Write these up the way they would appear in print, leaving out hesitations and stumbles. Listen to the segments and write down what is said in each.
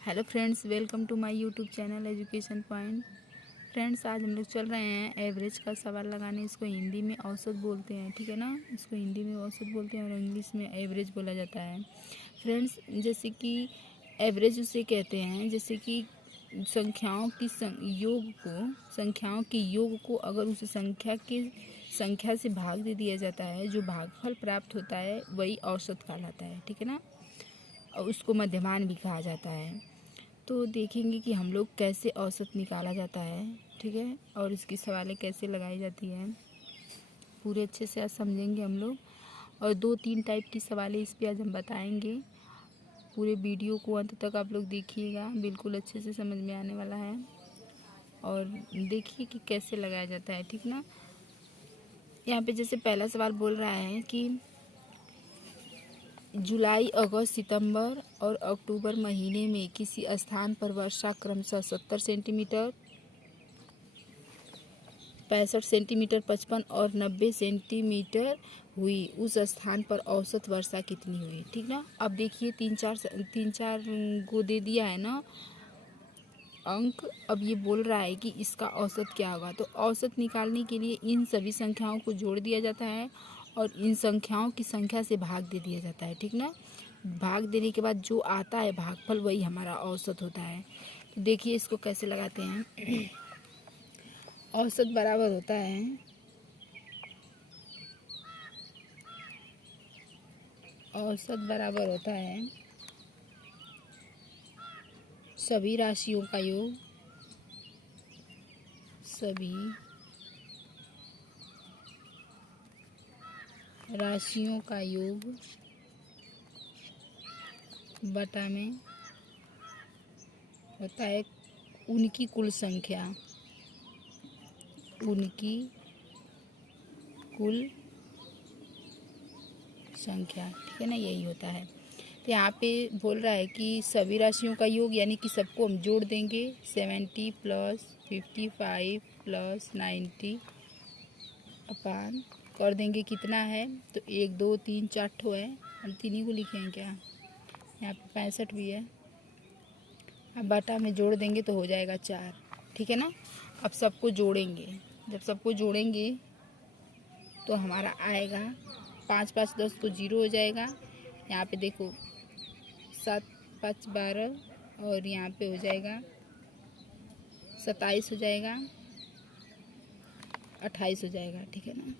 Hello friends, welcome to my YouTube channel education point. Friends, आज हम लोग चल रहे हैं एवरेज का सवाल लगाने। इसको हिंदी में औसत बोलते हैं, ठीक है ना। इसको हिंदी में औसत बोलते हैं और इंग्लिश में एवरेज बोला जाता है। फ्रेंड्स, जैसे कि एवरेज उसे कहते हैं जैसे कि संख्याओं की योग को अगर उस संख्या से भाग दे दिया जाता है, जो भागफल प्राप्त होता है वही औसत कहलाता है, ठीक है ना। और उसको मध्यमान भी कहा जाता है। तो देखेंगे कि हम लोग कैसे औसत निकाला जाता है, ठीक है, और इसकी सवालें कैसे लगाई जाती हैं, पूरे अच्छे से आज समझेंगे हम लोग। और 2-3 टाइप की सवालें इस पे आज हम बताएंगे। पूरे वीडियो को अंत तक आप लोग देखिएगा, बिल्कुल अच्छे से समझ में आने वाला है। और देखिए कि कैसे लगाया जाता है, ठीक ना। यहाँ पे जैसे पहला सवाल बोल रहा है कि जुलाई, अगस्त, सितंबर और अक्टूबर महीने में किसी स्थान पर वर्षा क्रमशः 70 सेंटीमीटर, 65 सेंटीमीटर, 55 और 90 सेंटीमीटर हुई। उस स्थान पर औसत वर्षा कितनी हुई, ठीक ना। अब देखिए तीन चार को दे दिया है ना अंक। अब ये बोल रहा है कि इसका औसत क्या होगा। तो औसत निकालने के लिए इन सभी संख्याओं को जोड़ दिया जाता है और इन संख्याओं की संख्या से भाग दे दिया जाता है, ठीक ना। भाग देने के बाद जो आता है भागफल, वही हमारा औसत होता है। तो देखिए इसको कैसे लगाते हैं। औसत बराबर होता है सभी राशियों का योग, सभी राशियों का योग बटा में होता है उनकी कुल संख्या, ठीक है ना, यही होता है। तो यहाँ पे बोल रहा है कि सभी राशियों का योग यानी कि सबको हम जोड़ देंगे। 70 प्लस 55 प्लस 90 अपान कर देंगे कितना है। तो 1 2 3 4 ठो है, हम 3 ही को लिखे हैं क्या। यहाँ पे 65 भी है। अब बटा में जोड़ देंगे तो हो जाएगा 4, ठीक है ना। अब सबको जोड़ेंगे, जब सबको जोड़ेंगे तो हमारा आएगा 5 5 10 तो 0 हो जाएगा। यहाँ पे देखो 7 5 12 और यहाँ पे हो जाएगा 27 हो जाएगा, 28 हो जाएगा, ठीक है ना।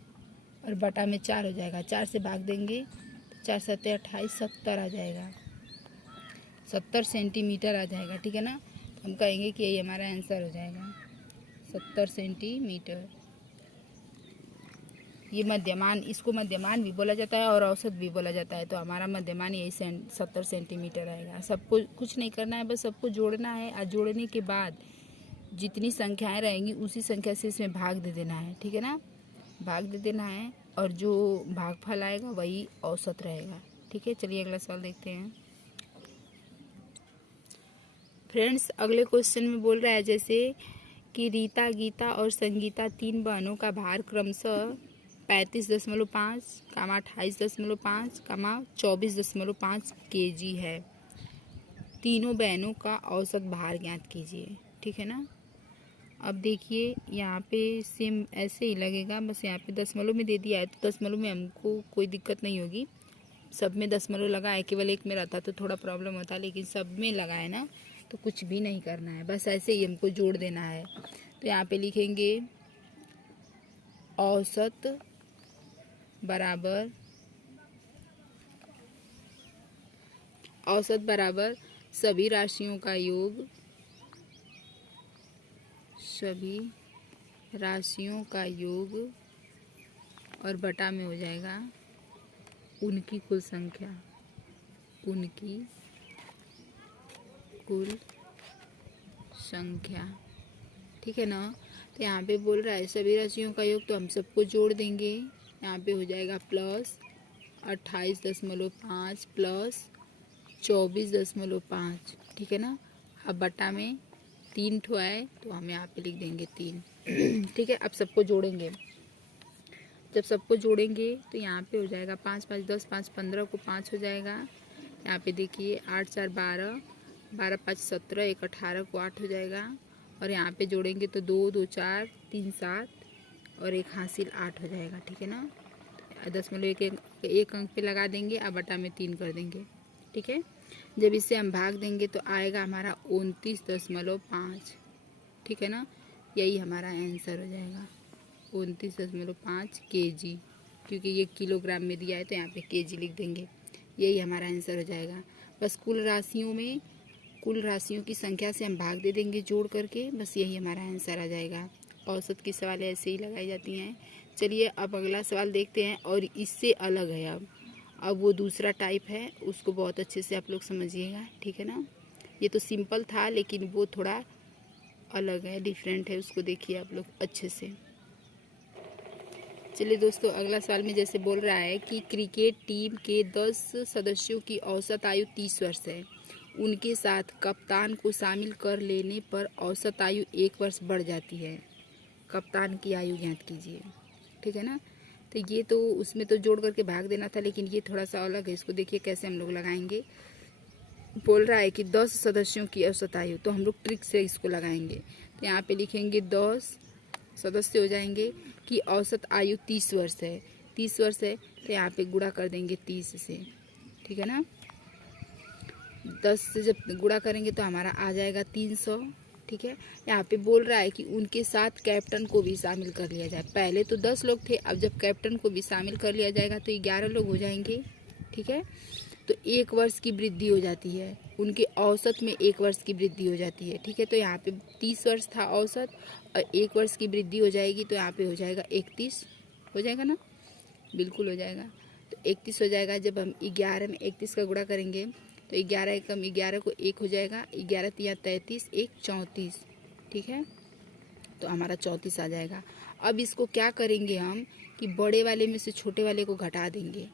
और बटा में 4 हो जाएगा, 4 से भाग देंगे तो 4 7 28 70 आ जाएगा, 70 सेंटीमीटर आ जाएगा, ठीक है ना। तो हम कहेंगे कि यही हमारा आंसर हो जाएगा 70 सेंटीमीटर। ये मध्यमान, इसको मध्यमान भी बोला जाता है और औसत भी बोला जाता है। तो हमारा मध्यमान यही 70 सेंटीमीटर आएगा। सबको कुछ नहीं करना है, बस सबको जोड़ना है और जोड़ने के बाद जितनी संख्याएं रहेंगी उसी संख्या से इसमें भाग दे देना है, ठीक है ना। भाग दे देना है और जो भागफल आएगा वही औसत रहेगा, ठीक है। चलिए अगला सवाल देखते हैं। फ्रेंड्स, अगले क्वेश्चन में बोल रहा है जैसे कि रीता, गीता और संगीता 3 बहनों का भार क्रमशः 35.5, 28.5, 24.5 kg है। तीनों बहनों का औसत भार ज्ञात कीजिए, ठीक है ना। अब देखिए यहाँ पे सेम ऐसे ही लगेगा, बस यहाँ पे दशमलव में दे दिया है तो दशमलव में हमको कोई दिक्कत नहीं होगी। सब में दशमलव लगा है, केवल एक में रहता तो थोड़ा प्रॉब्लम होता, लेकिन सब में लगा है ना तो कुछ भी नहीं करना है, बस ऐसे ही हमको जोड़ देना है। तो यहाँ पे लिखेंगे औसत बराबर सभी राशियों का योग, और बटा में हो जाएगा उनकी कुल संख्या, ठीक है ना। तो यहाँ पे बोल रहा है सभी राशियों का योग, तो हम सबको जोड़ देंगे। यहाँ पे हो जाएगा प्लस 28.5 प्लस 24.5, ठीक है ना। अब बटा में 3 ठो आए तो हम यहाँ पे लिख देंगे 3, ठीक है। अब सबको जोड़ेंगे, जब सबको जोड़ेंगे तो यहाँ पे हो जाएगा 5 5 10 5 15 को 5 हो जाएगा। यहाँ पे देखिए 8 4 12 12 5 17, 1 18 को 8 हो जाएगा। और यहाँ पे जोड़ेंगे तो 2 2 4 3 7 और 1 हासिल 8 हो जाएगा। ठीक है ना, 0.1 अंक पे लगा देंगे, अब बटा में 3 कर देंगे। ठीक है, जब इसे हम भाग देंगे तो आएगा हमारा 29.5। ठीक है ना, यही हमारा आंसर हो जाएगा 29.5 kg, क्योंकि ये किलोग्राम में दिया है तो यहाँ पे kg लिख देंगे। यही हमारा आंसर हो जाएगा। बस कुल राशियों की संख्या से हम भाग दे देंगे जोड़ करके, बस यही हमारा आंसर आ जाएगा। औसत की सवाल ऐसे ही लगाई जाती हैं। चलिए अब अगला सवाल देखते हैं, और इससे अलग है। अब वो दूसरा टाइप है, उसको बहुत अच्छे से आप लोग समझिएगा। ठीक है ना, ये तो सिंपल था लेकिन वो थोड़ा अलग है, डिफरेंट है, उसको देखिए आप लोग अच्छे से। चलिए दोस्तों, अगला सवाल में जैसे बोल रहा है कि क्रिकेट टीम के 10 सदस्यों की औसत आयु 30 वर्ष है। उनके साथ कप्तान को शामिल कर लेने पर औसत आयु 1 वर्ष बढ़ जाती है। कप्तान की आयु ज्ञात कीजिए। ठीक है ना, तो ये तो उसमें तो जोड़ करके भाग देना था, लेकिन ये थोड़ा सा अलग है। इसको देखिए कैसे हम लोग लगाएंगे। बोल रहा है कि 10 सदस्यों की औसत आयु, तो हम लोग ट्रिक से इसको लगाएंगे। तो यहाँ पे लिखेंगे 10 सदस्य हो जाएंगे कि औसत आयु 30 वर्ष है। 30 वर्ष है तो यहाँ पे गुणा कर देंगे 30 से। ठीक है ना, 10 से जब गुणा करेंगे तो हमारा आ जाएगा 300। ठीक है, यहाँ पे बोल रहा है कि उनके साथ कैप्टन को भी शामिल कर लिया जाए। पहले तो 10 लोग थे, अब जब कैप्टन को भी शामिल कर लिया जाएगा तो 11 लोग हो जाएंगे। ठीक है, तो 1 वर्ष की वृद्धि हो जाती है, उनके औसत में 1 वर्ष की वृद्धि हो जाती है। ठीक है, तो यहाँ पे 30 वर्ष था औसत, और 1 वर्ष की वृद्धि हो जाएगी तो यहाँ पे हो जाएगा 31। हो जाएगा ना, बिल्कुल हो जाएगा। तो 31 हो जाएगा। जब हम 11 में 31 का गुणा करेंगे तो 11 एकम 11 को 1 हो जाएगा, 11 तिया 33, 1 34। ठीक है, तो हमारा 34 आ जाएगा। अब इसको क्या करेंगे हम कि बड़े वाले में से छोटे वाले को घटा देंगे।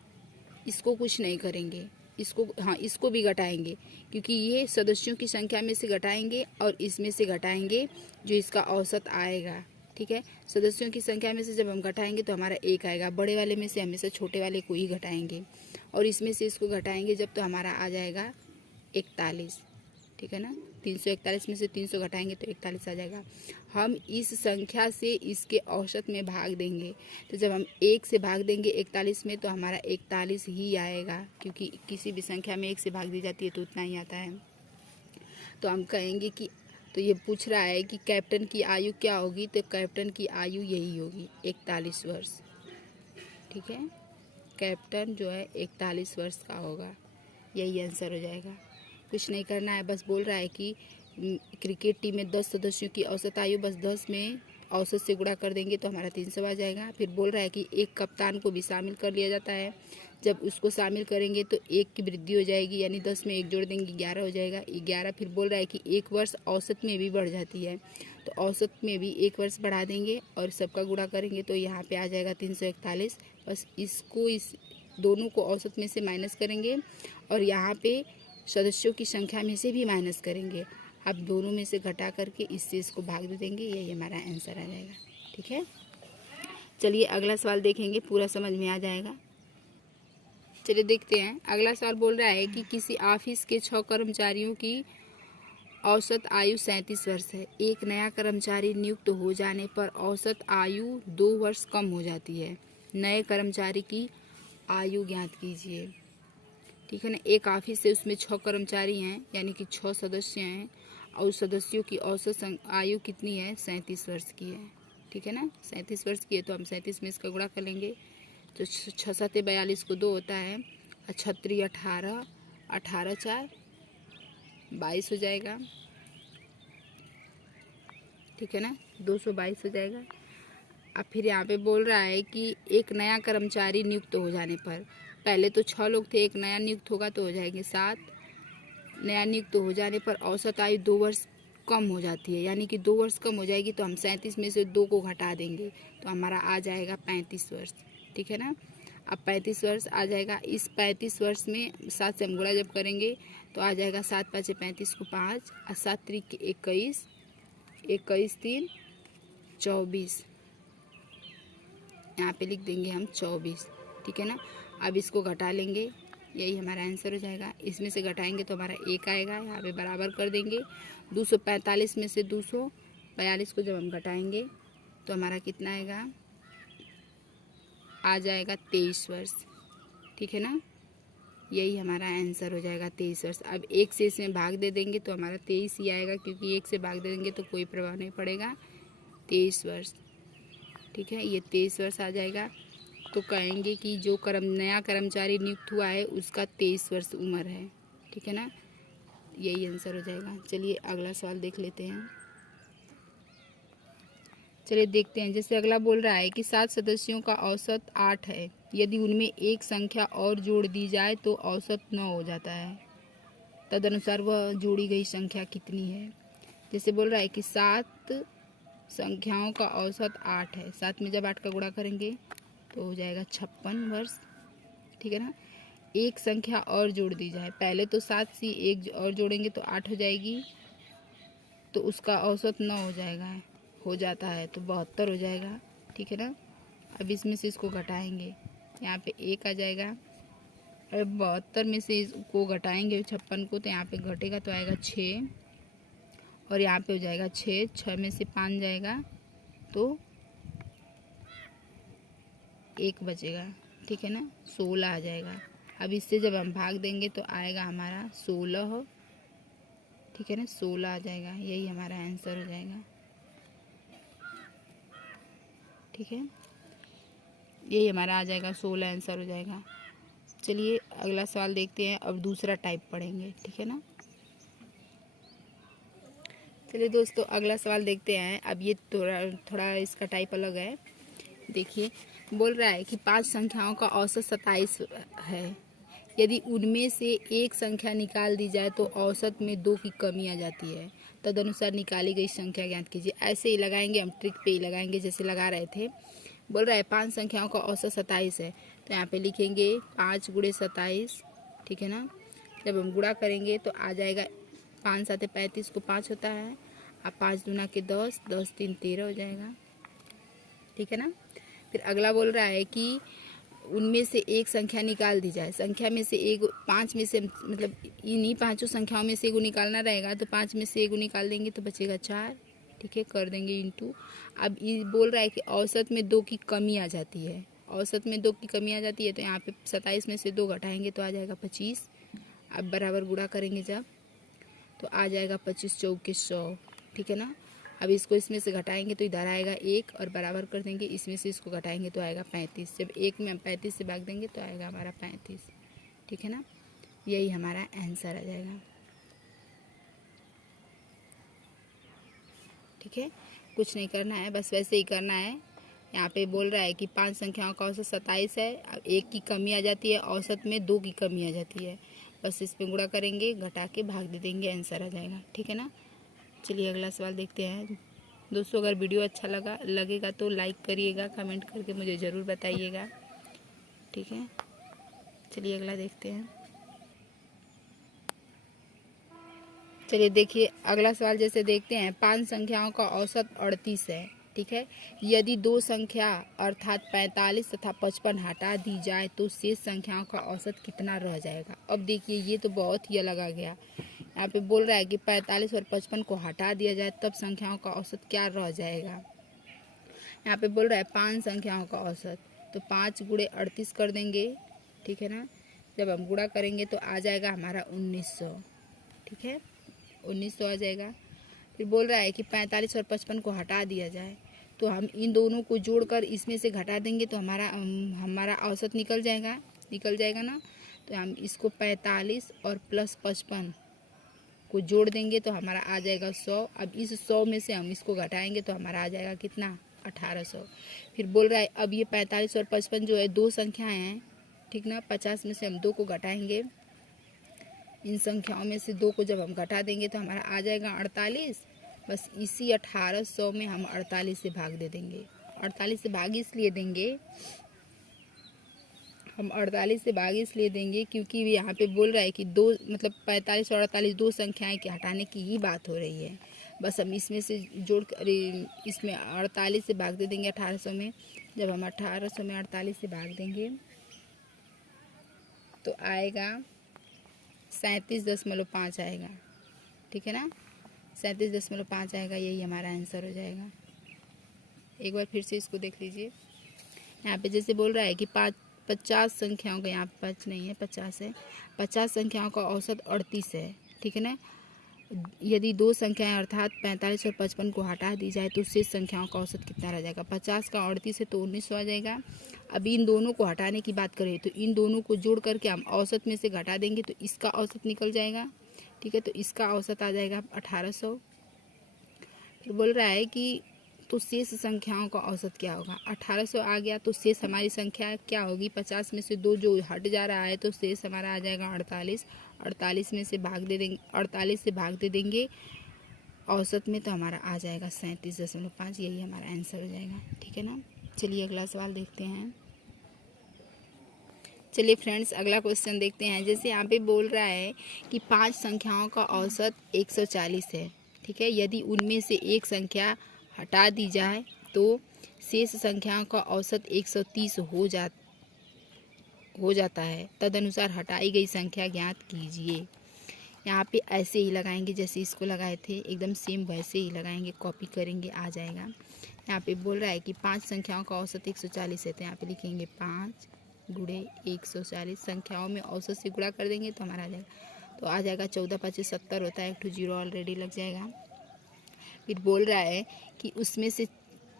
इसको कुछ नहीं करेंगे, इसको भी घटाएंगे, क्योंकि ये सदस्यों की संख्या में से घटाएंगे और इसमें से घटाएंगे जो इसका औसत आएगा। ठीक है, सदस्यों की संख्या में से जब हम घटाएंगे तो हमारा 1 आएगा। बड़े वाले में से हमेशा छोटे वाले को ही घटाएंगे और इसमें से इसको घटाएंगे जब, तो हमारा आ जाएगा 41। ठीक है ना, 341 में से 300 घटाएंगे तो 41 आ जाएगा। हम इस संख्या से इसके औसत में भाग देंगे, तो जब हम 1 से भाग देंगे 41 में तो हमारा 41 ही आएगा, क्योंकि किसी भी संख्या में 1 से भाग दी जाती है तो उतना ही आता है। तो हम कहेंगे कि, तो ये पूछ रहा है कि कैप्टन की आयु क्या होगी, तो कैप्टन की आयु यही होगी 41 वर्ष। ठीक है, कैप्टन जो है 41 वर्ष का होगा, यही आंसर हो जाएगा। कुछ नहीं करना है, बस बोल रहा है कि क्रिकेट टीम में 10 सदस्यों की औसत आयु, बस 10 में औसत से गुणा कर देंगे तो हमारा 300 आ जाएगा। फिर बोल रहा है कि एक कप्तान को भी शामिल कर लिया जाता है। जब उसको शामिल करेंगे तो 1 की वृद्धि हो जाएगी, यानी 10 में 1 जोड़ देंगे 11 हो जाएगा 11। फिर बोल रहा है कि 1 वर्ष औसत में भी बढ़ जाती है, तो औसत में भी 1 वर्ष बढ़ा देंगे और सबका गुणा करेंगे तो यहाँ पे आ जाएगा 341। बस इसको इस दोनों को औसत में से माइनस करेंगे और यहाँ पे सदस्यों की संख्या में से भी माइनस करेंगे। अब दोनों में से घटा करके इससे इसको भाग दे देंगे, यही हमारा आंसर आ जाएगा। ठीक है, चलिए अगला सवाल देखेंगे, पूरा समझ में आ जाएगा। चलिए देखते हैं। अगला सवाल बोल रहा है कि किसी ऑफिस के 6 कर्मचारियों की औसत आयु 37 वर्ष है। एक नया कर्मचारी नियुक्त हो जाने पर औसत आयु 2 वर्ष कम हो जाती है। नए कर्मचारी की आयु ज्ञात कीजिए। ठीक है ना, एक ऑफिस है, उसमें 6 कर्मचारी हैं, यानी कि 6 सदस्य हैं, और सदस्यों की औसत आयु कितनी है, 37 वर्ष की है। ठीक है ना, 37 वर्ष की है, तो हम 37 में इसका गुणा कर लेंगे तो 6 7 42 को 2 होता है, 36 18, 18 4 22 हो जाएगा। ठीक है ना, 222 हो जाएगा। अब फिर यहाँ पे बोल रहा है कि एक नया कर्मचारी नियुक्त हो जाने पर, पहले तो 6 लोग थे, एक नया नियुक्त होगा तो हो जाएंगे 7। नया नियुक्त हो जाने पर औसत आयु 2 वर्ष कम हो जाती है, यानी कि 2 वर्ष कम हो जाएगी, तो हम 37 में से 2 को घटा देंगे तो हमारा आ जाएगा 35 वर्ष। ठीक है ना, अब 35 वर्ष आ जाएगा। इस 35 वर्ष में 7 से हम गुणा जब करेंगे तो आ जाएगा 7 5 35 को 5 और 7 त्रिक 21, 21 3 24, यहाँ पे लिख देंगे हम 24। ठीक है ना, अब इसको घटा लेंगे, यही हमारा आंसर हो जाएगा। इसमें से घटाएंगे तो हमारा 1 आएगा, यहाँ पे बराबर कर देंगे। 245 में से 242 को जब हम घटाएंगे तो हमारा कितना आएगा, आ जाएगा 23 वर्ष। ठीक है ना, यही हमारा आंसर हो जाएगा 23 वर्ष। अब 1 से इसमें भाग दे देंगे तो हमारा 23 ही आएगा, क्योंकि 1 से भाग दे देंगे तो कोई प्रभाव नहीं पड़ेगा। 23 वर्ष, ठीक है, ये 23 वर्ष आ जाएगा। तो कहेंगे कि जो नया कर्मचारी नियुक्त हुआ है उसका 23 वर्ष उम्र है। ठीक है ना, यही आंसर हो जाएगा। चलिए अगला सवाल देख लेते हैं। चलिए देखते हैं। जैसे अगला बोल रहा है कि 7 सदस्यों का औसत 8 है, यदि उनमें एक संख्या और जोड़ दी जाए तो औसत 9 हो जाता है, तदनुसार वह जोड़ी गई संख्या कितनी है। जैसे बोल रहा है कि 7 संख्याओं का औसत 8 है, 7 में जब 8 का गुणा करेंगे तो हो जाएगा 56 वर्ष। ठीक है ना, एक संख्या और जोड़ दी जाए, पहले तो 7 से एक और जोड़ेंगे तो 8 हो जाएगी, तो उसका औसत 9 हो जाता है, तो 72 हो जाएगा। ठीक है ना, अब इसमें से इसको घटाएंगे, यहाँ पे 1 आ जाएगा। अब 72 में से इसको घटाएंगे 56 को, तो यहाँ पे घटेगा तो आएगा 6, और यहाँ पे हो जाएगा 6 में से 5 जाएगा तो 1 बचेगा। ठीक है ना, 16 आ जाएगा। अब इससे जब हम भाग देंगे तो आएगा हमारा 16। ठीक है ना, 16 आ जाएगा, यही हमारा आंसर हो जाएगा। ठीक है, यही हमारा आ जाएगा, 16 आंसर हो जाएगा। चलिए अगला सवाल देखते हैं, अब दूसरा टाइप पढ़ेंगे। ठीक है ना, चलिए दोस्तों अगला सवाल देखते हैं। अब ये थोड़ा इसका टाइप अलग है। देखिए, बोल रहा है कि 5 संख्याओं का औसत 27 है, यदि उनमें से एक संख्या निकाल दी जाए तो औसत में 2 की कमी आ जाती है, तदनुसार निकाली गई संख्या ज्ञात कीजिए। ऐसे ही लगाएंगे हम, ट्रिक पे ही लगाएंगे जैसे लगा रहे थे। बोल रहा है 5 संख्याओं का औसत 27 है, तो यहाँ पे लिखेंगे 5 × 27। ठीक है ना, जब हम गुणा करेंगे तो आ जाएगा 5 7 35 को 5 होता है, अब 5 दूना के 10, 10 3 13 हो जाएगा। ठीक है ना, फिर अगला बोल रहा है कि उनमें से एक संख्या निकाल दी जाए। संख्या में से एक, 5 में से मतलब इन्हीं 5 संख्याओं में से एगो निकालना रहेगा, तो 5 में से एगो निकाल देंगे तो बचेगा 4। ठीक है, कर देंगे इंटू। अब ये बोल रहा है कि औसत में 2 की कमी आ जाती है, औसत में 2 की कमी आ जाती है, तो यहाँ पे 27 में से 2 घटाएंगे तो आ जाएगा 25। अब बराबर गुणा करेंगे जब तो आ जाएगा 25 चौके 100। ठीक है ना, अब इसको इसमें से घटाएंगे तो इधर आएगा 1, और बराबर कर देंगे, इसमें से इसको घटाएंगे तो आएगा 35। जब 1 में हम 35 से भाग देंगे तो आएगा हमारा 35। ठीक है ना, यही हमारा आंसर आ जाएगा। ठीक है, कुछ नहीं करना है, बस वैसे ही करना है। यहाँ पे बोल रहा है कि 5 संख्याओं का औसत 27 है, एक की कमी आ जाती है, औसत में 2 की कमी आ जाती है, बस इस पर गुणा करेंगे, घटा के भाग दे देंगे, आंसर आ जाएगा। ठीक है ना, चलिए अगला सवाल देखते हैं। दोस्तों अगर वीडियो अच्छा लगेगा तो लाइक करिएगा, कमेंट करके मुझे ज़रूर बताइएगा। ठीक है, चलिए अगला देखते हैं। चलिए देखिए अगला सवाल जैसे देखते हैं। 5 संख्याओं का औसत 38 है। ठीक है, यदि 2 संख्या अर्थात 45 तथा 55 हटा दी जाए तो शेष संख्याओं का औसत कितना रह जाएगा। अब देखिए ये तो बहुत ही अलग आ गया। यहाँ पे बोल रहा है कि 45 और 55 को हटा दिया जाए तब संख्याओं का औसत क्या रह जाएगा। यहाँ पे बोल रहा है 5 संख्याओं का औसत, तो 5 × 38 कर देंगे। ठीक है ना, जब हम गुणा करेंगे तो आ जाएगा हमारा 1900। ठीक है, 1900 आ जाएगा। फिर बोल रहा है कि 45 और 55 को हटा दिया जाए, तो हम इन दोनों को जोड़कर इसमें से घटा देंगे तो हमारा औसत निकल जाएगा ना। तो हम इसको 45 और प्लस 55 को जोड़ देंगे तो हमारा आ जाएगा 100। अब इस 100 में से हम इसको घटाएंगे तो हमारा आ जाएगा कितना, 1800। फिर बोल रहा है अब ये 45 और 55 जो है 2 संख्याएँ हैं। ठीक ना, 50 में से हम 2 को घटाएंगे, इन संख्याओं में से 2 को जब हम घटा देंगे तो हमारा आ जाएगा 48। बस इसी 1800 में हम 48 से भाग दे देंगे। 48 से भाग इसलिए देंगे, हम 48 से भाग इसलिए देंगे क्योंकि यहाँ पे बोल रहा है कि 2 मतलब 45 और 48 2 संख्याएं के हटाने की ही बात हो रही है। बस हम इसमें से जोड़ कर इसमें 48 से भाग दे देंगे 1800 में। जब हम 1800 में 48 से भाग देंगे तो आएगा 37.5 आएगा। ठीक है ना, 37.5 आएगा, यही हमारा आंसर हो जाएगा। एक बार फिर से इसको देख लीजिए। यहाँ पे जैसे बोल रहा है कि 50 संख्याओं का, यहाँ 5 नहीं है 50 है, 50 संख्याओं का औसत 38 है। ठीक है ना, यदि दो संख्याएं अर्थात 45 और 55 को हटा दी जाए तो शेष संख्याओं का औसत कितना रह जाएगा। 50 का 38 है तो 1900 आ जाएगा। अब इन दोनों को हटाने की बात करें तो इन दोनों को जोड़ करके हम औसत में से घटा देंगे तो इसका औसत निकल जाएगा। ठीक है, तो इसका औसत आ जाएगा 1800। फिर बोल रहा है कि तो शेष संख्याओं का औसत क्या होगा। 1800 आ गया तो शेष हमारी संख्या क्या होगी, 50 में से 2 जो हट जा रहा है तो शेष हमारा आ जाएगा 48। 48 में से भाग दे देंगे, 48 से भाग दे देंगे औसत में, तो हमारा आ जाएगा 37.5। यही हमारा आंसर हो जाएगा। ठीक है ना, चलिए अगला सवाल देखते हैं। चलिए फ्रेंड्स, अगला क्वेश्चन देखते हैं। जैसे यहाँ पे बोल रहा है कि 5 संख्याओं का औसत 140 है। ठीक है, यदि उनमें से एक संख्या हटा दी जाए तो शेष संख्याओं का औसत 130 हो जाता है। तदनुसार हटाई गई संख्या ज्ञात कीजिए। यहाँ पे ऐसे ही लगाएंगे जैसे इसको लगाए थे, एकदम सेम वैसे ही लगाएंगे, कॉपी करेंगे, आ जाएगा। यहाँ पे बोल रहा है कि 5 संख्याओं का औसत 140 है, तो यहाँ पे लिखेंगे 5 गुणे 140। संख्याओं में औसत से गुणा कर देंगे तो हमारा आ जाएगा, तो आ जाएगा 14×5 = 70 होता है, एक 0 ऑलरेडी लग जाएगा। फिर बोल रहा है कि उसमें से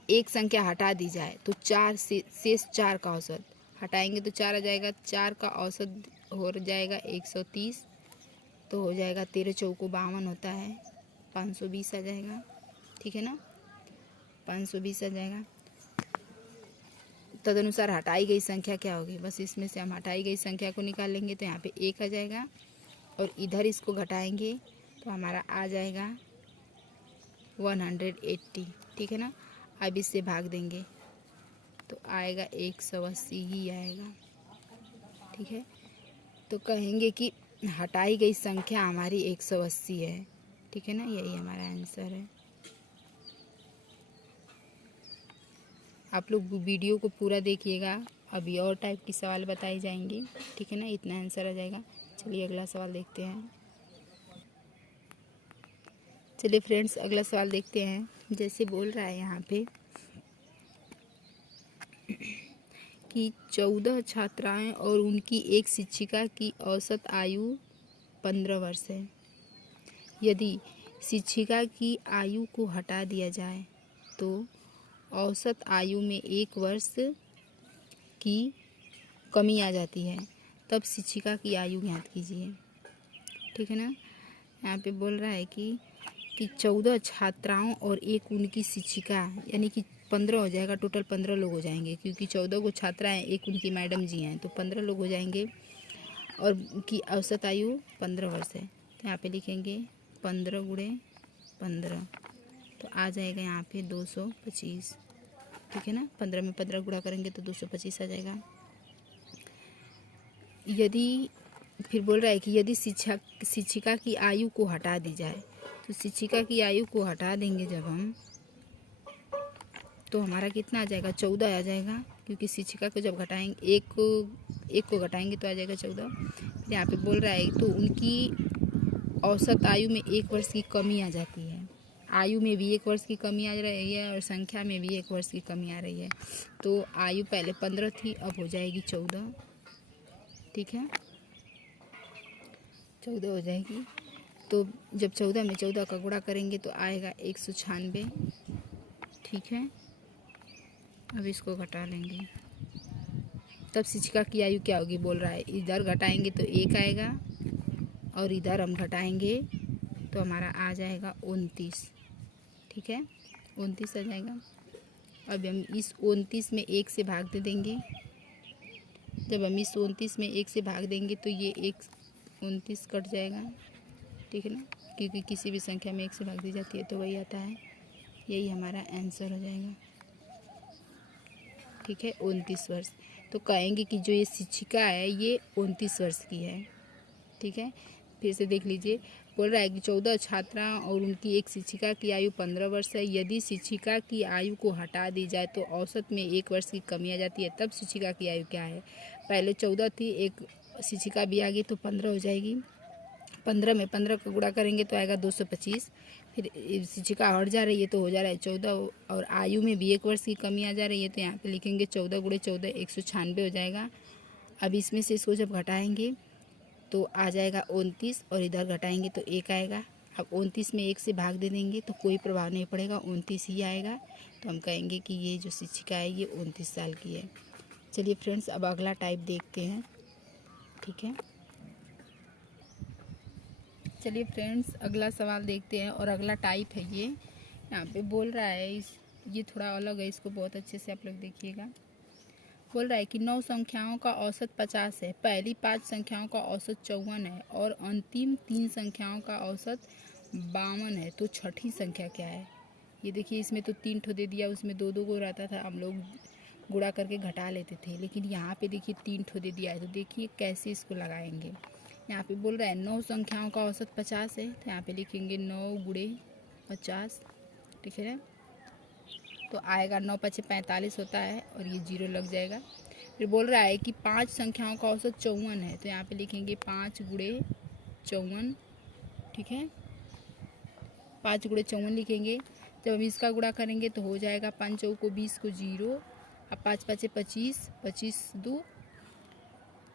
एक संख्या हटा दी जाए तो 4 से शेष 4 का औसत हटाएंगे तो 4 आ जाएगा। 4 का औसत हो जाएगा 130, तो हो जाएगा 13 चौको 52 होता है, 520 आ जाएगा। ठीक है ना, 520 आ जाएगा। तदनुसार हटाई गई संख्या क्या होगी, बस इसमें से हम हटाई गई संख्या को निकाल लेंगे तो यहाँ पे 1 आ जाएगा, और इधर इसको घटाएंगे तो हमारा आ जाएगा 180। ठीक है ना, अब इससे भाग देंगे तो आएगा 180 ही आएगा। ठीक है, तो कहेंगे कि हटाई गई संख्या हमारी 180 है। ठीक है ना, यही हमारा आंसर है। आप लोग वीडियो को पूरा देखिएगा, अभी और टाइप की सवाल बताई जाएंगी। ठीक है ना, इतना आंसर आ जाएगा। चलिए अगला सवाल देखते हैं। चलिए फ्रेंड्स, अगला सवाल देखते हैं। जैसे बोल रहा है यहाँ पे कि 14 छात्राएं और उनकी एक शिक्षिका की औसत आयु 15 वर्ष है। यदि शिक्षिका की आयु को हटा दिया जाए तो औसत आयु में 1 वर्ष की कमी आ जाती है, तब शिक्षिका की आयु ज्ञात कीजिए। ठीक है ना, यहाँ पे बोल रहा है कि 14 छात्राओं और एक उनकी शिक्षिका, यानी कि 15 हो जाएगा। टोटल 15 लोग हो जाएंगे, क्योंकि 14 को छात्राएं, एक उनकी मैडम जी हैं, तो 15 लोग हो जाएंगे, और उनकी औसत आयु 15 वर्ष है। तो यहाँ पे लिखेंगे 15 गुणे 15, तो आ जाएगा यहाँ पे 225। ठीक है ना, 15 में 15 गुणा करेंगे तो 225 आ जाएगा। यदि फिर बोल रहा है कि यदि शिक्षिका की आयु को हटा दी जाए, तो शिक्षिका की आयु को हटा देंगे जब हम, तो हमारा कितना आ जाएगा, 14 आ जाएगा, क्योंकि शिक्षिका को जब घटाएंगे, एक को घटाएंगे तो आ जाएगा 14। फिर यहाँ पे बोल रहा है तो उनकी औसत आयु में 1 वर्ष की कमी आ जाती है। आयु में भी 1 वर्ष की कमी आ रही है और संख्या में भी 1 वर्ष की कमी आ रही है। तो आयु पहले 15 थी, अब हो जाएगी 14। ठीक है, 14 हो जाएगी। तो जब 14 में 14 का गुणा करेंगे तो आएगा 196। ठीक है, अब इसको घटा लेंगे, तब शिक्षिका की आयु क्या होगी, बोल रहा है इधर घटाएंगे तो 1 आएगा, और इधर हम घटाएंगे तो हमारा आ जाएगा 29। ठीक है, 29 आ जाएगा। अब हम इस 29 में 1 से भाग दे देंगे। जब हम इस 29 में 1 से भाग देंगे तो ये 29 कट जाएगा। ठीक है ना, क्योंकि किसी भी संख्या में 1 से भाग दी जाती है तो वही आता है, यही हमारा आंसर हो जाएगा। ठीक है, 29 वर्ष। तो कहेंगे कि जो ये शिक्षिका है ये 29 वर्ष की है। ठीक है, फिर से देख लीजिए, बोल रहा है कि 14 छात्रा और उनकी एक शिक्षिका की आयु 15 वर्ष है। यदि शिक्षिका की आयु को हटा दी जाए तो औसत में 1 वर्ष की कमी आ जाती है, तब शिक्षिका की आयु क्या है। पहले 14 थी, एक शिक्षिका भी आ गई तो 15 हो जाएगी। 15 में 15 का गुणा करेंगे तो आएगा 225। फिर शिक्षिका हट जा रही है तो हो जा रहा है 14, और आयु में भी 1 वर्ष की कमी आ जा रही है तो यहाँ पे लिखेंगे 14 गुणे 14 196 हो जाएगा। अब इसमें से इसको जब घटाएंगे तो आ जाएगा 29, और इधर घटाएंगे तो 1 आएगा। अब 29 में 1 से भाग दे देंगे तो कोई प्रभाव नहीं पड़ेगा, 29 ही आएगा। तो हम कहेंगे कि ये जो शिक्षिका है ये 29 साल की है। चलिए फ्रेंड्स, अब अगला टाइप देखते हैं। ठीक है, चलिए फ्रेंड्स अगला सवाल देखते हैं, और अगला टाइप है ये। यहाँ पे बोल रहा है ये थोड़ा अलग है, इसको बहुत अच्छे से आप लोग देखिएगा। बोल रहा है कि 9 संख्याओं का औसत 50 है, पहली 5 संख्याओं का औसत 54 है और अंतिम 3 संख्याओं का औसत 52 है, तो छठी संख्या क्या है। ये देखिए, इसमें तो 3 ठो दे दिया, उसमें 2 2 को रहता था, हम लोग गुणा करके घटा लेते थे, लेकिन यहाँ पे देखिए 3 ठो दे दिया है, तो देखिए कैसे इसको लगाएंगे। यहाँ पे बोल रहा है 9 संख्याओं का औसत 50 है, तो यहाँ पे लिखेंगे 9 गुणे 50। ठीक है, तो आएगा 9 पचे 45 होता है, और ये 0 लग जाएगा। फिर बोल रहा है कि 5 संख्याओं का औसत 54 है, तो यहाँ पे लिखेंगे 5 गुणे 54। ठीक है, 5 गुणे 54 लिखेंगे। जब हम इसका गुणा करेंगे तो हो जाएगा 5 चौको को 20 को 0, अब 5 पचे 25, 25 2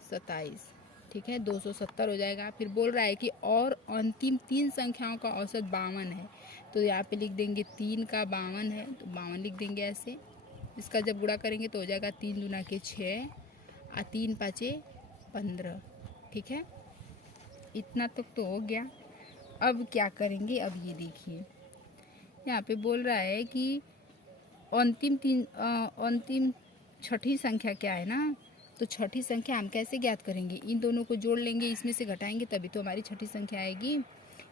27। ठीक है, 270 हो जाएगा। फिर बोल रहा है कि और अंतिम 3 संख्याओं का औसत 52 है, तो यहाँ पे लिख देंगे 3 का 52 है, तो 52 लिख देंगे ऐसे। इसका जब गुणा करेंगे तो हो जाएगा 3 दूना के 6 और 3 पाँचे 15। ठीक है, इतना तक तो हो गया। अब क्या करेंगे, अब ये देखिए यहाँ पे बोल रहा है कि अंतिम छठी संख्या क्या है ना, तो छठी संख्या हम कैसे ज्ञात करेंगे, इन दोनों को जोड़ लेंगे, इसमें से घटाएंगे तभी तो हमारी छठी संख्या आएगी,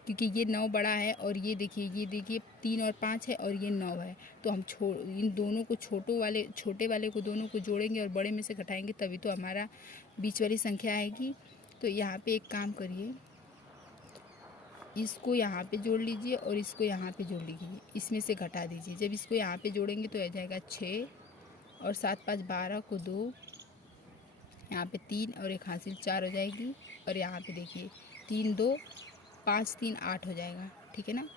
क्योंकि ये 9 बड़ा है और ये देखिए 3 और 5 है और ये 9 है, तो हम इन दोनों को छोटे वाले को दोनों को जोड़ेंगे और बड़े में से घटाएंगे तभी तो हमारा बीच वाली संख्या आएगी। तो यहाँ पे एक काम करिए, इसको यहाँ पे जोड़ लीजिए और इसको यहाँ पे जोड़ लीजिए, इसमें से घटा दीजिए। जब इसको यहाँ पे जोड़ेंगे तो आ जाएगा 6 और 7 5 12 को 2, यहाँ पे 3 और 1 हासिल 4 हो जाएगी, और यहाँ पे देखिए 3 2 5 3 8 हो जाएगा। ठीक है ना,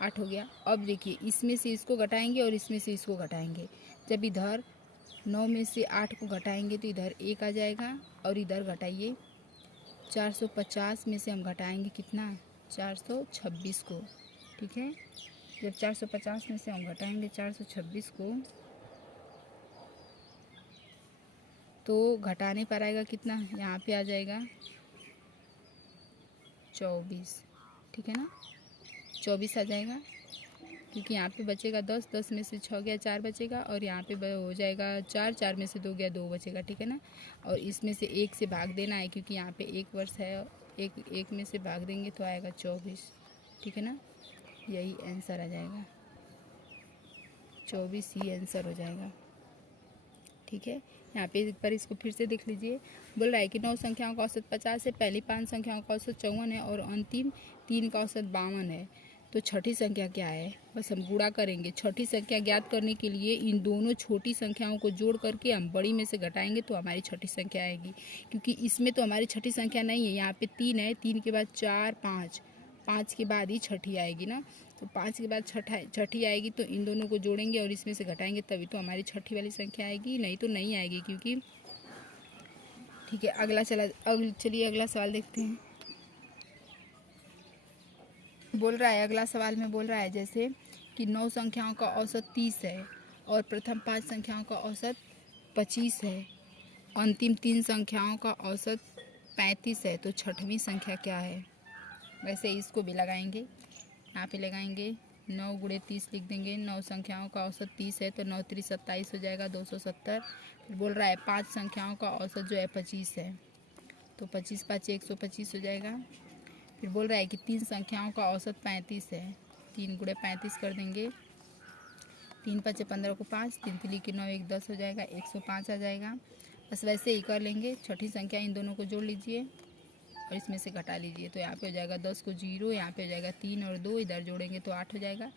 8 हो गया। अब देखिए इसमें से इसको घटाएंगे और इसमें से इसको घटाएंगे, जब इधर 9 में से 8 को घटाएंगे तो इधर 1 आ जाएगा, और इधर घटाइए 450 में से हम घटाएंगे कितना, 426 को। ठीक है, जब 450 में से हम घटाएंगे 426 को तो घटाने पर आएगा कितना, यहाँ पे आ जाएगा 24। ठीक है ना, 24 आ जाएगा, क्योंकि यहाँ पे बचेगा 10, 10 में से 6 गया 4 बचेगा, और यहाँ पे हो जाएगा 4, 4 में से 2 गया 2 बचेगा। ठीक है ना, और इसमें से 1 से भाग देना है, क्योंकि यहाँ पे 1 वर्ष है, एक में से भाग देंगे तो आएगा 24। ठीक है ना, यही आंसर आ जाएगा, 24 ही आंसर हो जाएगा। ठीक है, यहाँ पे एक बार इसको फिर से देख लीजिए। बोल रहा है कि 9 संख्याओं का औसत 50 है, पहली 5 संख्याओं का औसत 54 है और अंतिम 3 का औसत 52 है, तो छठी संख्या क्या है। बस हम गुणा करेंगे। छठी संख्या ज्ञात करने के लिए इन दोनों छोटी संख्याओं को जोड़ करके हम बड़ी में से घटाएंगे तो हमारी छठी संख्या आएगी, क्योंकि इसमें तो हमारी छठी संख्या नहीं है, यहाँ पे 3 है, 3 के बाद 4 5, 5 के बाद ही छठी आएगी ना, तो 5 के बाद छठी आएगी, तो इन दोनों को जोड़ेंगे और इसमें से घटाएंगे तभी तो हमारी छठी वाली संख्या आएगी, नहीं तो नहीं आएगी, क्योंकि। ठीक है, चलिए अगला सवाल देखते हैं। बोल रहा है अगला सवाल में बोल रहा है जैसे कि 9 संख्याओं का औसत 30 है और प्रथम 5 संख्याओं का औसत 25 है, अंतिम 3 संख्याओं का औसत 35 है, तो छठवीं संख्या क्या है। वैसे इसको भी लगाएंगे, यहाँ पे लगाएंगे 9 गुणे 30 लिख देंगे। 9 संख्याओं का औसत 30 है, तो 9 3 27 हो जाएगा, 270। फिर बोल रहा है 5 संख्याओं का औसत जो है 25 है, तो 25 5 125 हो जाएगा। फिर बोल रहा है कि 3 संख्याओं का औसत 35 है, 3 गुणे 35 कर देंगे, 3 5 15 को 5, 3 3 के 9 1 10 हो जाएगा, 105 आ जाएगा। बस वैसे ही कर लेंगे। छठी संख्या इन दोनों को जोड़ लीजिए और इसमें से घटा लीजिए, तो यहाँ पे हो जाएगा 10 को 0, यहाँ पे हो जाएगा 3 और 2, इधर जोड़ेंगे तो 8 हो जाएगा।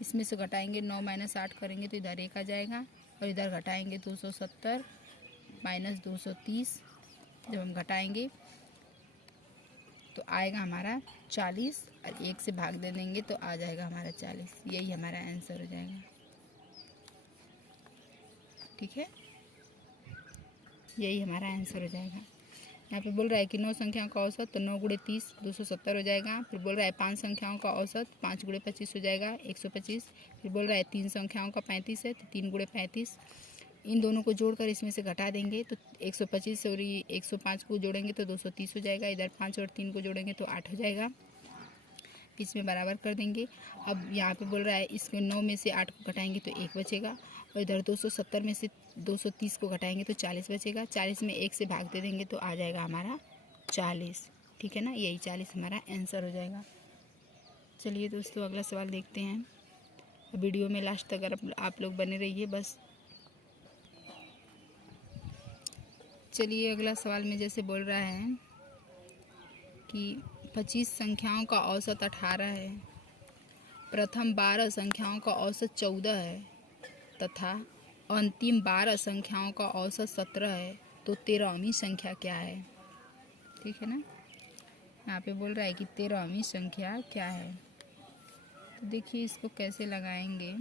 इसमें से घटाएंगे 9 - 8 करेंगे तो इधर 1 आ जाएगा, और इधर घटाएंगे 270 - 230। जब हम घटाएंगे तो आएगा हमारा 40 और 1 से भाग दे देंगे तो आ जाएगा हमारा 40। यही हमारा आंसर हो जाएगा। ठीक है, यही हमारा आंसर हो जाएगा। यहाँ पे बोल रहा है कि 9 संख्याओं का औसत, तो 9 × 30 270 हो जाएगा। फिर बोल रहा है 5 संख्याओं का औसत, 5 × 25 हो जाएगा 125। फिर बोल रहा है 3 संख्याओं का 35 है, तो 3 × 35। इन दोनों को जोड़कर इसमें से घटा देंगे तो 125 और 105 को जोड़ेंगे तो 230 हो जाएगा। इधर 5 और 3 को जोड़ेंगे तो 8 हो जाएगा। इसमें बराबर कर देंगे। अब यहाँ पे बोल रहा है इसमें 9 में से 8 को घटाएंगे तो 1 बचेगा, और इधर 270 में से 230 को घटाएंगे तो 40 बचेगा। 40 में 1 से भाग दे देंगे तो आ जाएगा हमारा 40। ठीक है ना, यही 40 हमारा आंसर हो जाएगा। चलिए दोस्तों, अगला सवाल देखते हैं। वीडियो में लास्ट तक अगर आप लोग बने रहिए बस। चलिए अगला सवाल में जैसे बोल रहा है कि 25 संख्याओं का औसत 18 है, प्रथम 12 संख्याओं का औसत 14 है तथा अंतिम 12 संख्याओं का औसत 17 है, तो 13वीं संख्या क्या है? ठीक है ना, यहाँ पे बोल रहा है कि 13वीं संख्या क्या है। तो देखिए इसको कैसे लगाएंगे,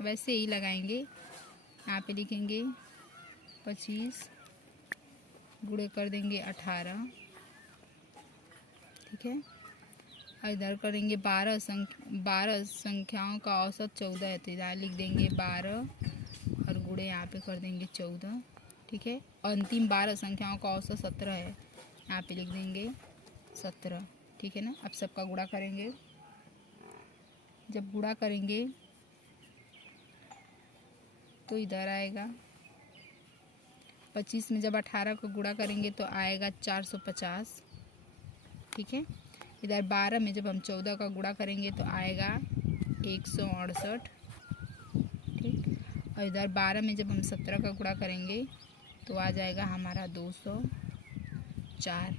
वैसे ही लगाएंगे। यहाँ पे लिखेंगे 25 गुणे कर देंगे 18, ठीक है, और इधर करेंगे 12 संख्याओं का औसत 14 है, तो इधर लिख देंगे 12 और गुणे यहाँ पे कर देंगे 14। ठीक है, अंतिम 12 संख्याओं का औसत 17 है, यहाँ पे लिख देंगे 17। ठीक है ना, अब सबका गुणा करेंगे। जब गुणा करेंगे तो इधर आएगा 25 में जब 18 को गुणा करेंगे तो आएगा 450। ठीक है, इधर 12 में जब हम 14 का गुणा करेंगे तो आएगा 168। ठीक, और इधर 12 में जब हम 17 का गुणा करेंगे तो आ जाएगा हमारा 204।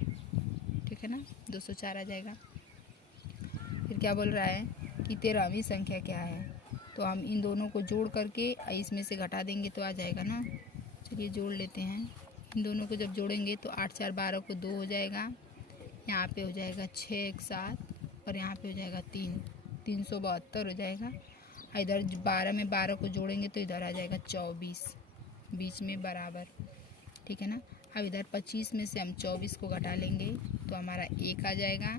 ठीक है ना, 204 आ जाएगा। फिर क्या बोल रहा है कि 13वीं संख्या क्या है, तो हम इन दोनों को जोड़ करके इसमें से घटा देंगे तो आ जाएगा ना। चलिए जोड़ लेते हैं। इन दोनों को जब जोड़ेंगे तो 8 4 12 को 2 हो जाएगा, यहाँ पे हो जाएगा 6 1 7 और यहाँ पे हो जाएगा 3 372 हो जाएगा। इधर 12 में 12 को जोड़ेंगे तो इधर आ जाएगा 24, बीच में बराबर। ठीक है ना, अब इधर 25 में से हम 24 को घटा लेंगे तो हमारा 1 आ जाएगा।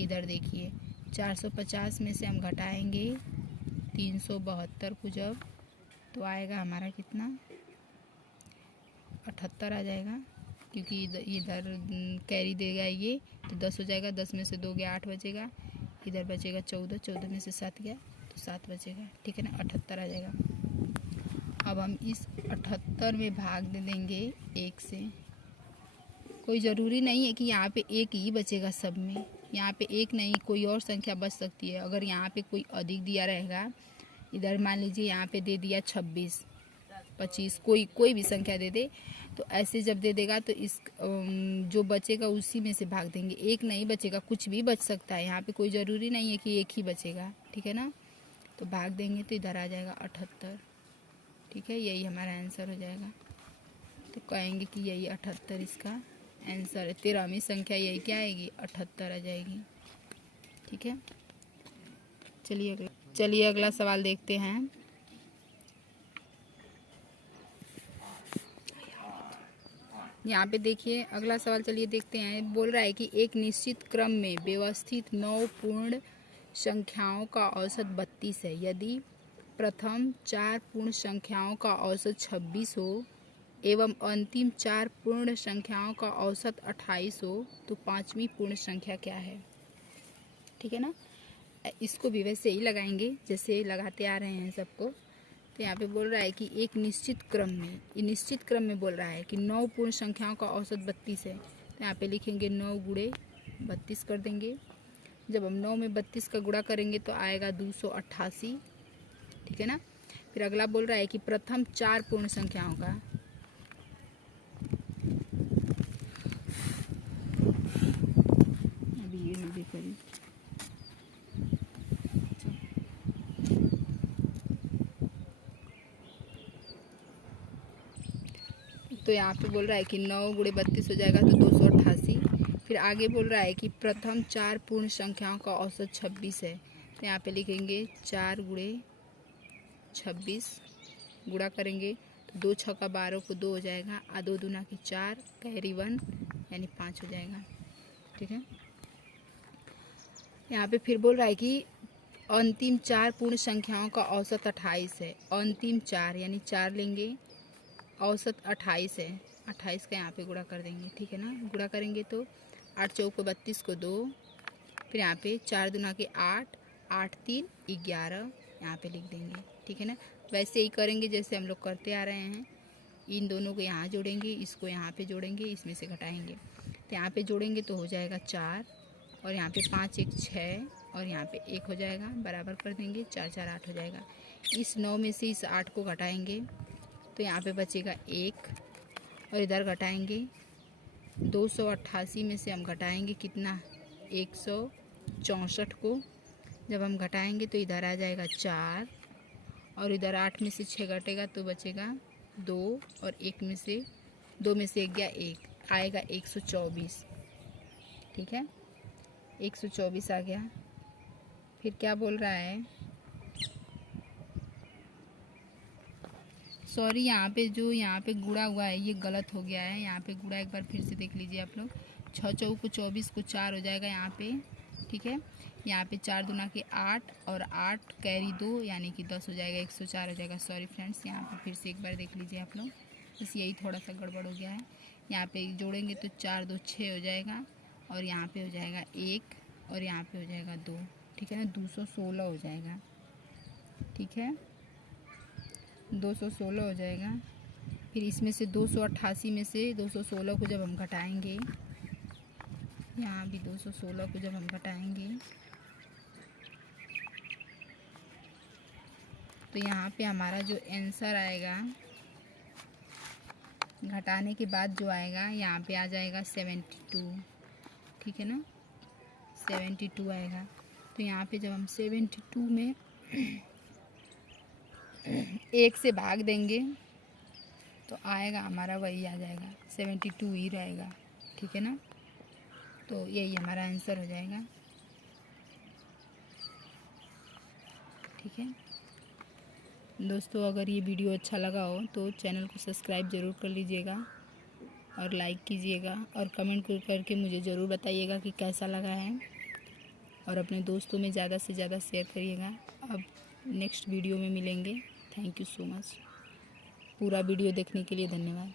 इधर देखिए 450 में से हम घटाएंगे 372 को जब, तो आएगा हमारा कितना, 78 आ जाएगा, क्योंकि इधर कैरी देगा ये, तो 10 हो जाएगा। 10 में से 2 गया 8 बचेगा, इधर बचेगा 14, 14 में से 7 गया तो 7 बचेगा। ठीक है ना, 78 आ जाएगा। अब हम इस 78 में भाग दे देंगे 1 से। कोई ज़रूरी नहीं है कि यहाँ पे 1 ही बचेगा सब में, यहाँ पे 1 नहीं कोई और संख्या बच सकती है। अगर यहाँ पे कोई अधिक दिया रहेगा, इधर मान लीजिए यहाँ पे दे दिया 26 25, कोई भी संख्या दे दे, तो ऐसे जब दे देगा तो इस जो बचेगा उसी में से भाग देंगे। 1 नहीं बचेगा, कुछ भी बच सकता है, यहाँ पे कोई ज़रूरी नहीं है कि 1 ही बचेगा। ठीक है ना, तो भाग देंगे तो इधर आ जाएगा 78। ठीक है, यही हमारा आंसर हो जाएगा। तो कहेंगे कि यही 78 इसका आंसर है। 13वीं संख्या यही क्या आएगी, 78 आ जाएगी। ठीक है, चलिए अगला सवाल देखते हैं। यहाँ पे देखिए अगला सवाल, चलिए देखते हैं। बोल रहा है कि एक निश्चित क्रम में व्यवस्थित 9 पूर्ण संख्याओं का औसत 32 है। यदि प्रथम 4 पूर्ण संख्याओं का औसत 26 हो एवं अंतिम 4 पूर्ण संख्याओं का औसत 28 हो, तो 5वीं पूर्ण संख्या क्या है? ठीक है ना, इसको भी वैसे ही लगाएंगे जैसे लगाते आ रहे हैं सबको। तो यहाँ पे बोल रहा है कि एक निश्चित क्रम में, ये निश्चित क्रम में बोल रहा है कि 9 पूर्ण संख्याओं का औसत 32 है। तो यहाँ पे लिखेंगे 9 गुणे 32 कर देंगे। जब हम 9 में 32 का गुणा करेंगे तो आएगा 288। ठीक है ना, फिर अगला बोल रहा है कि प्रथम 4 पूर्ण संख्याओं का, अभी ये नहीं करें, तो यहाँ पे बोल रहा है कि 9 गुणे 32 हो जाएगा तो 288। फिर आगे बोल रहा है कि प्रथम 4 पूर्ण संख्याओं का औसत 26 है। तो यहाँ पे लिखेंगे 4 गुणे 26, गुणा करेंगे तो 2 छक्का 12 को 2 हो जाएगा, 2 दूना की 4, कैरी 1 यानी 5 हो जाएगा। ठीक है। यहाँ पे फिर बोल रहा है कि अंतिम 4 पूर्ण संख्याओं का औसत 28 है। अंतिम 4 यानी 4 लेंगे, औसत 28 है, 28 का यहाँ पे गुणा कर देंगे। ठीक है ना। गुणा करेंगे तो 8 चौको 32 को 2, फिर यहाँ पे 4 दूना के 8, 8 3 11 यहाँ पे लिख देंगे। ठीक है ना। वैसे ही करेंगे जैसे हम लोग करते आ रहे हैं। इन दोनों को यहाँ जोड़ेंगे, इसको यहाँ पे जोड़ेंगे, इसमें से घटाएंगे तो यहाँ पे जोड़ेंगे तो हो जाएगा 4, और यहाँ पे 5 1 6, और यहाँ पे 1 हो जाएगा, बराबर कर देंगे, 4 4 8 हो जाएगा। इस 9 में से इस 8 को घटाएंगे तो यहाँ पे बचेगा 1, और इधर घटाएंगे 288 में से हम घटाएंगे कितना, 164 को। जब हम घटाएंगे तो इधर आ जाएगा 4, और इधर 8 में से 6 घटेगा तो बचेगा 2, और 1 में से 2 में से 1 गया 1, आएगा 124। ठीक है, 124 आ गया। फिर क्या बोल रहा है, सॉरी यहाँ पे गुणा हुआ है ये गलत हो गया है। यहाँ पे गुणा एक बार फिर से देख लीजिए आप लोग। 6 चौको 24 को 4 हो जाएगा यहाँ पे। ठीक है। यहाँ पे 4 दूना के 8, और 8 कैरी 2 यानी कि 10 हो जाएगा, 104 हो जाएगा। सॉरी फ्रेंड्स, यहाँ पे फिर से एक बार देख लीजिए आप लोग, बस यही थोड़ा सा गड़बड़ हो गया है। यहाँ पे जोड़ेंगे तो 4 2 6 हो जाएगा, और यहाँ पे हो जाएगा 1, और यहाँ पे हो जाएगा 2। ठीक है ना, 216 हो जाएगा। ठीक है, 216 हो जाएगा। फिर इसमें से 288 में से 216 को जब हम घटाएंगे, यहाँ भी 216 को जब हम घटाएंगे तो यहाँ पे हमारा जो आंसर आएगा घटाने के बाद जो आएगा यहाँ पे आ जाएगा 72। ठीक है ना, 72 आएगा। तो यहाँ पे जब हम 72 में 1 से भाग देंगे तो आएगा हमारा वही आ जाएगा, 72 ही रहेगा। ठीक है ना, तो यही हमारा आंसर हो जाएगा। ठीक है दोस्तों, अगर ये वीडियो अच्छा लगा हो तो चैनल को सब्सक्राइब ज़रूर कर लीजिएगा, और लाइक कीजिएगा, और कमेंट करके मुझे ज़रूर बताइएगा कि कैसा लगा है, और अपने दोस्तों में ज़्यादा से ज़्यादा शेयर करिएगा। अब नेक्स्ट वीडियो में मिलेंगे। Thank you so much. पूरा वीडियो देखने के लिए धन्यवाद।